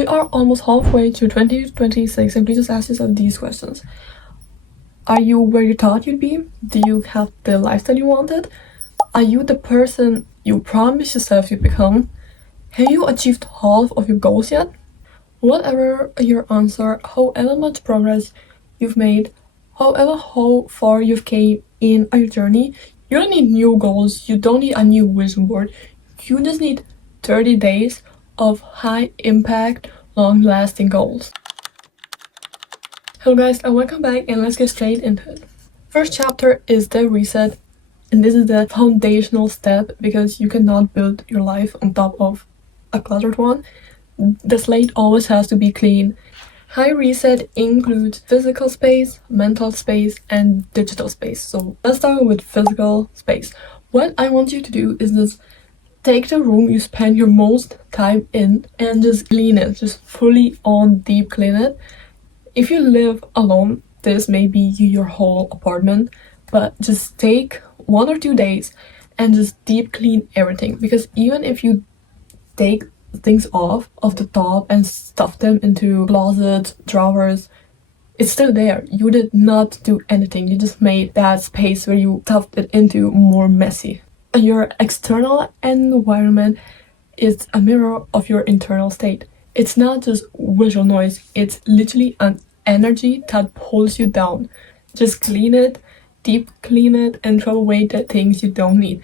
We are almost halfway to 2026 and please just ask yourself these questions. Are you where you thought you'd be? Do you have the lifestyle you wanted? Are you the person you promised yourself you'd become? Have you achieved half of your goals yet? Whatever your answer, however much progress you've made, however how far you've came in your journey, you don't need new goals, you don't need a new vision board. You just need 30 days of high impact, long lasting goals. Hello guys and welcome back, and let's get straight into it. First chapter is the reset, and this is the foundational step because you cannot build your life on top of a cluttered one. The slate always has to be clean. High reset includes physical space, mental space, and digital space. So let's start with physical space. What I want you to do is just take the room you spend your most time in and just clean it. Just fully on deep clean it. If you live alone, this may be your whole apartment, but just take 1 or 2 days and just deep clean everything. Because even if you take things off of the top and stuff them into closets, drawers, it's still there. You did not do anything. You just made that space where you stuffed it into more messy. Your external environment is a mirror of your internal state. It's not just visual noise, it's literally an energy that pulls you down. Just clean it, deep clean it, and throw away the things you don't need,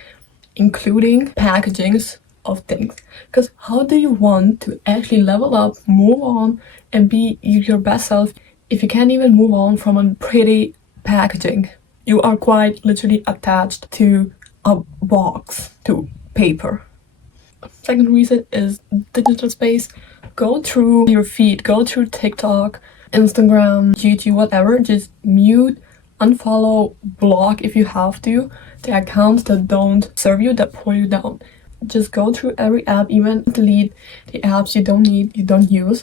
including packagings of things. Because how do you want to actually level up, move on, and be your best self if you can't even move on from a pretty packaging? You are quite literally attached to a box, to paper. Second reason is digital space. Go through your feed, go through TikTok, Instagram, YouTube, whatever. Just mute, unfollow, block if you have to the accounts that don't serve you, that pull you down. Just go through every app, even delete the apps you don't need, you don't use.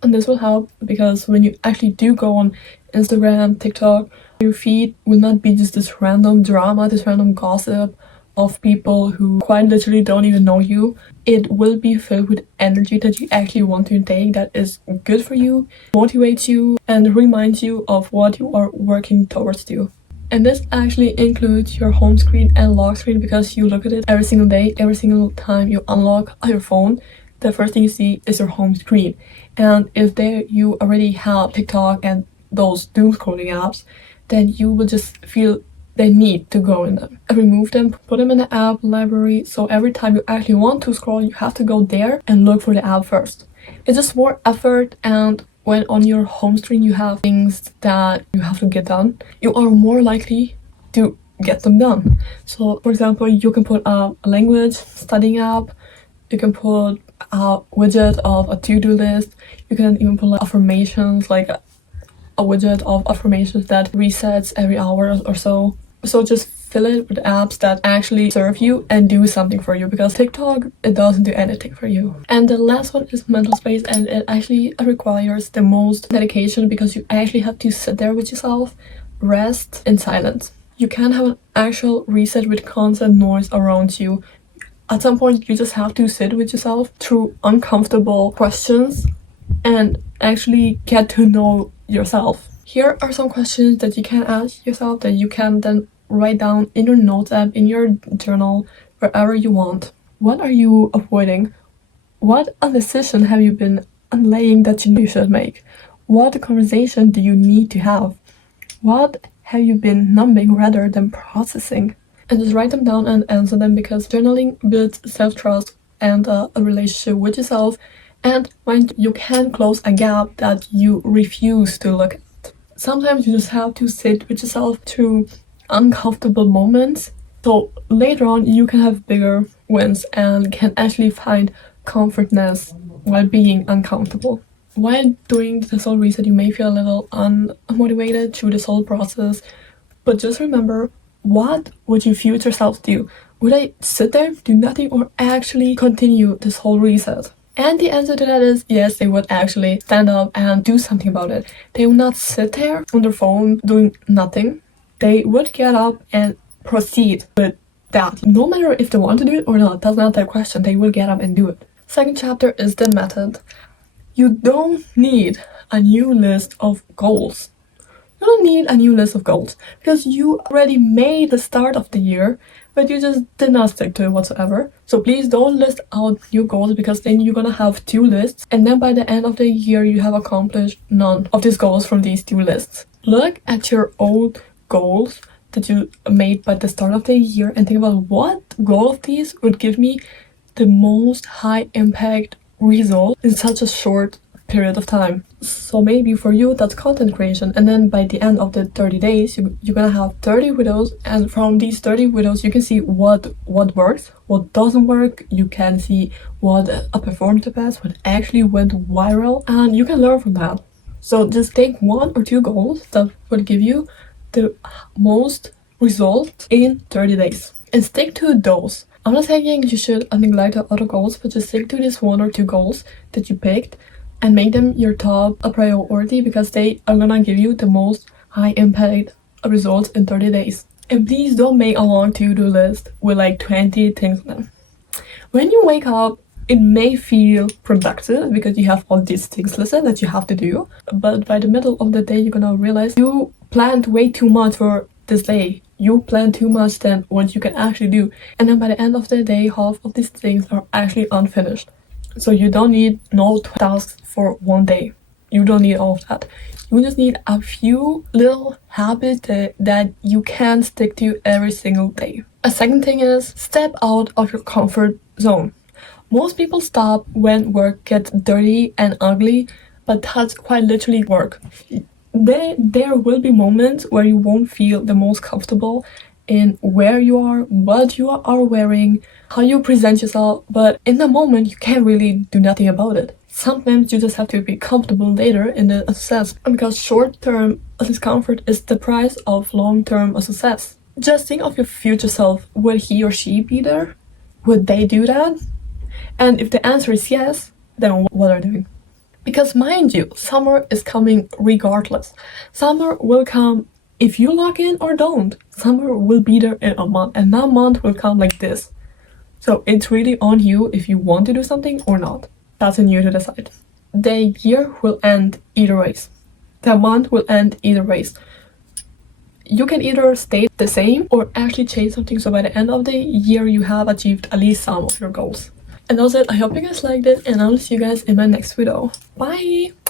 And this will help because when you actually do go on Instagram, TikTok, your feed will not be just this random drama, this random gossip of people who quite literally don't even know you. It will be filled with energy that you actually want to take, that is good for you, motivates you, and reminds you of what you are working towards to. And this actually includes your home screen and lock screen because you look at it every single day. Every single time you unlock your phone, the first thing you see is your home screen. And if there you already have TikTok and those doom scrolling apps, then you will just feel the need to go in them. Remove them, put them in the app library, so every time you actually want to scroll, you have to go there and look for the app first. It's just more effort, and when on your home screen you have things that you have to get done, you are more likely to get them done. So for example, you can put a language studying app, you can put a widget of a to-do list, you can even put like affirmations, like a widget of affirmations that resets every hour or so. So just fill it with apps that actually serve you and do something for you, because TikTok, it doesn't do anything for you. And the last one is mental space, and it actually requires the most dedication because you actually have to sit there with yourself, rest in silence. You can't have an actual reset with constant noise around you. At some point, you just have to sit with yourself through uncomfortable questions and actually get to know yourself. Here are some questions that you can ask yourself that you can then write down in your notes app, in your journal, wherever you want. What are you avoiding? What decision have you been unlaying that you should make? What conversation do you need to have? What have you been numbing rather than processing? And just write them down and answer them, because journaling builds self-trust and a relationship with yourself, and when you can close a gap that you refuse to look at. Sometimes you just have to sit with yourself through uncomfortable moments, so later on you can have bigger wins and can actually find comfortness while being uncomfortable. While doing this whole reset, you may feel a little unmotivated through this whole process, but just remember, what would your future self do? Would I sit there, do nothing, or actually continue this whole reset? And the answer to that is yes, they would actually stand up and do something about it. They would not sit there on their phone doing nothing. They would get up and proceed with that. No matter if they want to do it or not, that's not their question. They will get up and do it. Second chapter is the method. You don't need a new list of goals. You don't need a new list of goals because you already made the start of the year, but you just did not stick to it whatsoever. So please don't list out new goals, because then you're gonna have 2 lists, and then by the end of the year you have accomplished none of these goals from these 2 lists. Look at your old goals that you made by the start of the year and think about what goal of these would give me the most high impact result in such a short period of time. So maybe for you that's content creation, and then by the end of the 30 days you're gonna have 30 videos, and from these 30 videos you can see what works, what doesn't work. You can see what performed the best, what actually went viral, and you can learn from that. So just take 1 or 2 goals that will give you the most result in 30 days and stick to those. I'm not saying you should neglect the other goals, but just stick to these 1 or 2 goals that you picked and make them your top priority, because they are gonna give you the most high impact results in 30 days. And please don't make a long to-do list with like 20 things on them. When you wake up, it may feel productive because you have all these things listed that you have to do, but by the middle of the day you're gonna realize you planned way too much for this day. You plan too much than what you can actually do, and then by the end of the day half of these things are actually unfinished. So you don't need no tasks for one day. You don't need all of that. You just need a few little habits that you can stick to every single day. A second thing is step out of your comfort zone. Most people stop when work gets dirty and ugly, but that's quite literally work. There will be moments where you won't feel the most comfortable in where you are, what you are wearing, how you present yourself, but in the moment you can't really do nothing about it. Sometimes you just have to be comfortable later in the success, because short-term discomfort is the price of long-term success. Just think of your future self. Would he or she be there? Would they do that? And if the answer is yes, then what are they doing? Because mind you, summer is coming regardless. Summer will come if you log in or don't. Summer will be there in a month, and that month will come like this. So it's really on you if you want to do something or not. That's on you to decide. The year will end either ways. The month will end either ways. You can either stay the same or actually change something, so by the end of the year you have achieved at least some of your goals. And that's it. I hope you guys liked it, and I'll see you guys in my next video. Bye!